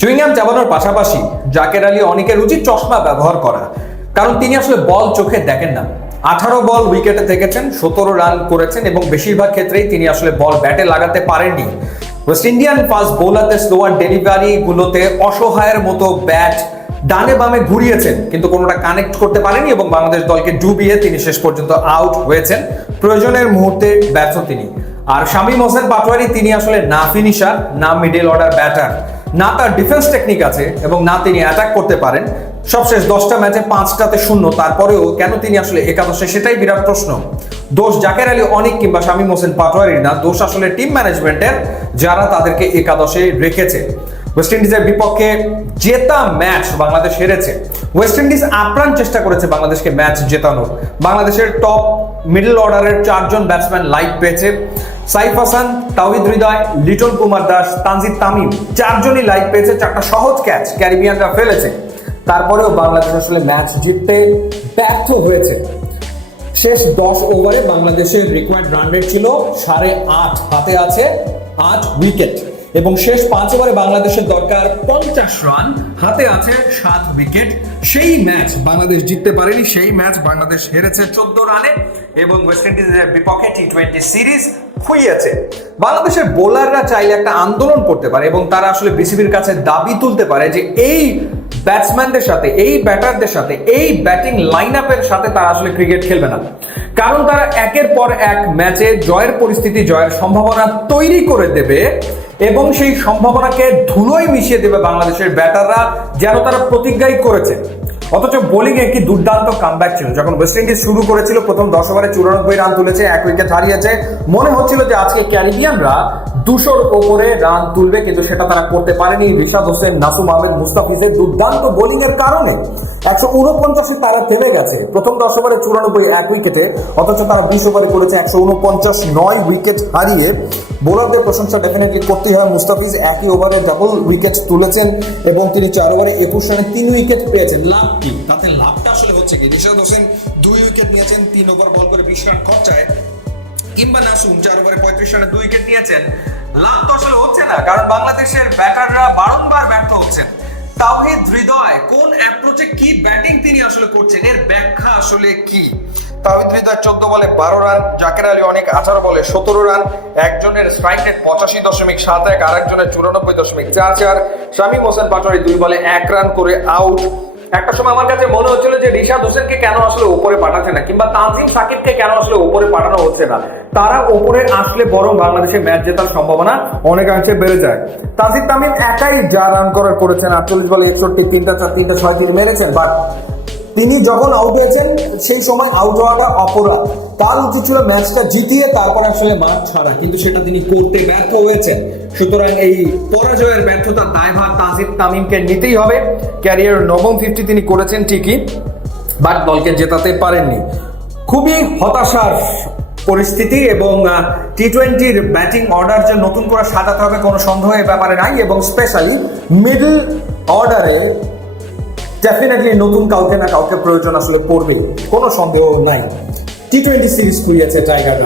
Chewing gum চাবানোর পাশাপাশি জাকের আলী অনেকের উচিত চশমা ব্যবহার করা, কারণ তিনি আসলে বল চোখে দেখেন না। 18 বল উইকেটে থেকেছেন, 17 রান করেছেন এবং বেশিরভাগ ক্ষেত্রেই তিনি আসলে বল ব্যাটে লাগাতে পারেননি। ওয়েস্ট ইন্ডিয়ান ফাস্ট বোলারদের স্লোয়ার ডেলিভারি গুলোতে অসহায়ের মতো ব্যাট ডানে বামে ঘুরিয়েছেন, কিন্তু কোনোটা কানেক্ট করতে পারেনি এবং বাংলাদেশ দলকে ডুবিয়ে তিনি শেষ পর্যন্ত আউট হয়েছেন। প্রয়োজনের মুহূর্তে ব্যর্থ তিনি। আর শামীম হোসেন পাটোয়ারি, তিনি আসলে না ফিনিশার, না মিডল অর্ডার ব্যাটার, না তার ডিফেন্স টেকনিক আছে এবং না তিনি অ্যাটাক করতে পারেন। সবশেষ 10টা ম্যাচে 5টাতে 0, তারপরেও কেন তিনি আসলে একাদশে, সেটাই বিরাট প্রশ্ন। দোষ জাকের আলী অনেক কিংবা শামীম হোসেন পাটোয়ারির না, দোষ আসলে টিম ম্যানেজমেন্টের, যারা তাদেরকে একাদশে রেখেছে। ওয়েস্ট ইন্ডিজের বিপক্ষে জেতা ম্যাচ বাংলাদেশ হেরেছে। ওয়েস্ট ইন্ডিজ আপ্রাণ চেষ্টা করেছে বাংলাদেশকে ম্যাচ জেতানোর। বাংলাদেশের টপ মিডল অর্ডারের 4 জন ব্যাটসম্যান লাইফ পেয়েছে। সাইফ হাসান, তাওহিদ হৃদয়, লিটন কুমার দাস, তানজিদ তামিম, 4 জনই লাইফ পেয়েছে। 4টা সহজ ক্যাচ ক্যারিবিয়ানরা ফেলেছে। তারপরেও বাংলাদেশ আসলে ম্যাচ জিততে ব্যর্থ হয়েছে। শেষ 10 ওভারে বাংলাদেশের রিকোয়ার্ড রান রেট ছিল 8.5, হাতে আছে 8 উইকেট এবং শেষ 5 ওভারে বাংলাদেশের দরকার 50 রান, হাতে আছে 7 উইকেট। সেই ম্যাচ বাংলাদেশ জিততে পারেনি, সেই ম্যাচ বাংলাদেশ হেরেছে 14 রানে এবং ওয়েস্ট ইন্ডিজের বিপক্ষে টি20 সিরিজ খুইয়েছে। বাংলাদেশের বোলাররা চাইলে একটা আন্দোলন করতে পারে এবং তারা আসলে বিসিবির কাছে দাবি তুলতে পারে যে এই ব্যাটসম্যানদের সাথে, এই ব্যাটারদের সাথে, এই ব্যাটিং লাইন আপের সাথে তারা আসলে ক্রিকেট খেলবে না, কারণ তারা একের পর এক ম্যাচে জয়ের পরিস্থিতি, জয়ের সম্ভাবনা তৈরি করে দেবে এবং সেই সম্ভাবনাকে ধুলোয় মিশিয়ে দেবে বাংলাদেশের ব্যাটাররা, যেন তারা প্রতিজ্ঞাই করেছে। অথচ বোলিং একটি দুর্দান্ত কামব্যাক ছিল। যখন ওয়েস্ট ইন্ডিজ শুরু করেছিল, প্রথম 10 ওভারে 94 রান তুলেছে, 1 উইকেট হারিয়েছে। মনে হচ্ছিল যে আজকে ক্যারিবিয়ানরা 200-র ওপরে রান তুলবে, কিন্তু সেটা তারা করতে পারেনি। রিশাদ হোসেন, নাসুম আহমেদ, মুস্তাফিজের দুর্দান্ত বোলিং এর কারণে 149-এ তারা থেমে গেছে। প্রথম 10 ওভারে 94, 1 উইকেটে, অথচ তারা 20 ওভারে করেছে 149, 9 উইকেট হারিয়ে। বোলারদের প্রশংসা ডেফিনেটলি করতেই হয়। মুস্তাফিজ একই ওভারে ডাবল উইকেট তুলেছেন এবং তিনি 4 ওভারে 21 রানে 3 উইকেট পেয়েছেন। লাভ কি? তাতে লাভটা আসলে হচ্ছে কি? রিশাদ হোসেন 2 উইকেট নিয়েছেন 3 ওভার বল করে 20 রান খরচায়, কিংবা নাসুম 4 ওভারে 35 রানে 2 উইকেট নিয়েছেন। লাভ তো আসলে হচ্ছে না, কারণ বাংলাদেশের ব্যাটাররা বারংবার ব্যর্থ হচ্ছেন। তাওহিদ হৃদয় কোন অ্যাপ্রোচে কি ব্যাটিং তিনি আসলে করছেন, এর ব্যাখ্যা আসলে কি? তাওহিদ হৃদয় 14 বলে 12 রান, জাকের আলী অনেক 18 বলে 17 রান, একজনের স্ট্রাইক রেট 85.71, আরেকজনের 94.44। শামীম হোসেন পাটোয়ারি 2 বলে 1 রান করে আউট। একটা সময় আমার কাছে মনে হচ্ছিল যে রিশাদ হোসেনকে কেন আসলে উপরে পাঠাচ্ছে না, কিংবা তানজিম সাকিবকে কেন আসলে উপরে পাঠানো হচ্ছে না। তারা উপরে আসলে বরং বাংলাদেশের ম্যাচ জেতার সম্ভাবনা অনেকাংশে বেড়ে যায়। তানজিদ তামিম একাই যা রান করেছেন, 48 বলে 61, 3টা 4, 3টা 6 তিনি মেরেছেন। বাট তিনি যখন আউট হয়েছেন সেই সময় আউট হওয়াটা অপরাধ। তার উচিত ছিল ম্যাচটা জিতিয়ে তারপরে আসলে মাঠ ছাড়া, কিন্তু সেটা তিনি করতে ব্যর্থ হয়েছেন। সুতরাং এই পরাজয়ের ব্যর্থতার দায়ভার তানজিদ তামিমকে নিতেই হবে। ক্যারিয়ার 9ম 50 তিনি করেছেন ঠিকই, বাট দলকে জেতাতে পারেননি। খুবই হতাশার পরিস্থিতি এবং টি20-র ব্যাটিং অর্ডার যে নতুন করে সাজাতে হবে কোনো সন্দেহ এ ব্যাপারে নাই, এবং স্পেশালি মিডল অর্ডারে ডেফিনেটলি নতুন কাউকে না কাউকে প্রয়োজন আসলে পড়বে, কোনো সন্দেহ নাই। টি20 সিরিজ খুইয়েছে টাইগার।